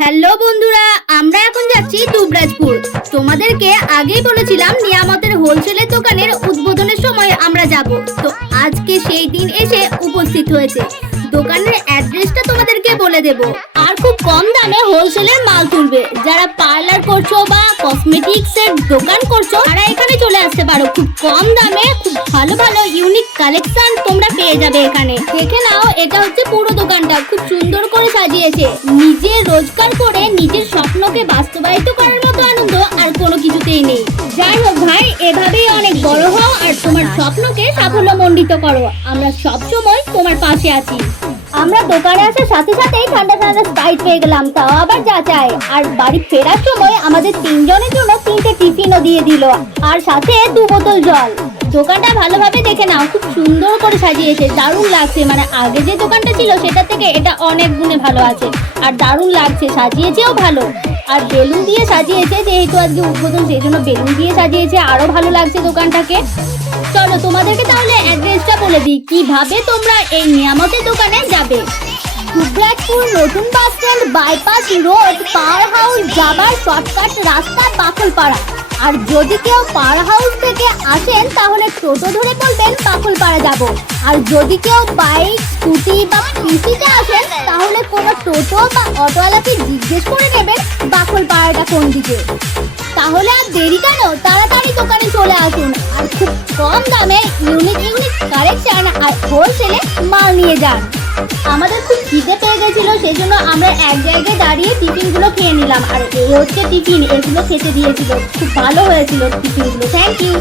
Hello বন্ধুরা, আমরা এখন যাচ্ছি দুবরাজপুর। তোমাদেরকে আগেই বলেছিলাম নিয়ামতের হোলসেলের দোকানের উদ্বোধনের সময় আমরা যাব। তো আজকে সেই দিন এসে উপস্থিত হয়েছে। দোকানের অ্যাড্রেসটা তোমাদেরকে বলে দেব। আর খুব কম দামে হোলসেলের মাল তুলবে। যারা পার্লার করছ বা কসমেটিক্স এর দোকান করছ, তারা এখানে চলে আসতে পারো। খুব কম দামে, খুব ভালো ভালো, ইউনিক কালেকশন তোমরা পেয়ে যাবে এখানে। দেখে নাও এটা হচ্ছে পুরো দোকানটা। খুব সুন্দর করে সাজিয়েছে। নিজে রোজগার করে নিজের স্বপ্নকে বাস্তবায়িত করার মতো আনন্দ আর কোনো কিছুতেই নেই। যাই হোক ভাই, এভাবেই অনেক বড় হও আর তোমার স্বপ্নকে সাফল্যমণ্ডিত করো। আমরা সব সময় তোমার পাশে আছি। আমরা দোকানে আসার সাথে সাথেই ঠান্ডা ঠান্ডা স্প্রাইট পেয়ে গেলাম, তাও আবার যা চাই। আর বাড়ি ফেরার সময় আমাদের তিনজনের জন্য তিনটে টিফিনও দিয়ে দিল, আর সাথে দু বোতল জল। দোকানটা ভালোভাবে দেখে নাও, খুব সুন্দর করে সাজিয়েছে, দারুণ লাগছে। মানে আগে যে দোকানটা ছিল, সেটা থেকে এটা অনেক গুণে ভালো আছে। আর দারুণ লাগছে, সাজিয়েছেও ভালো। আর বেলুন দিয়ে সাজিয়েছে, যেহেতু আজকে উদ্বোধন, সেই জন্য বেলুন দিয়ে সাজিয়েছে আরও ভালো লাগছে দোকানটাকে। চলো, তোমাদেরকে তাহলে অ্যাড্রেসটা বলে দিই। কীভাবে তোমরা এই নিয়ামতের দোকানে যাবে? দুবরাজপুর নতুন bus stand bypass road power house যাবার শর্টকাট রাস্তা, বাকলপাড়া। আর যদি কেউ পাওয়ার হাউস থেকে আসেন, তাহলে টোটো ধরে বলবেন বাকলপাড়া যাব। আর যদি কেউ বাইক, স্কুটি বা পিসিতে আসেন, তাহলে কোনো টোটো বা অটোওয়ালাকে জিজ্ঞেস করে নেবেন বাকলপাড়াটা কোন দিকে। তাহলে আর দেরি কেন? তাড়াতাড়ি দোকানে চলে আসুন। আর খুব কম দামে ইউনিক ইউনিক কালেকশন আর হোলসেলে মাল নিয়ে যান। আমাদের খুব খিদে পেয়ে গেছিল সেই জন্য আমরা এক জায়গায় দাঁড়িয়ে টিফিনগুলো খেয়ে নিলাম। আর এই হচ্ছে টিফিন, এগুলো খেতে দিয়েছিল। খুব ভালো হয়েছিল টিফিনগুলো। Thank you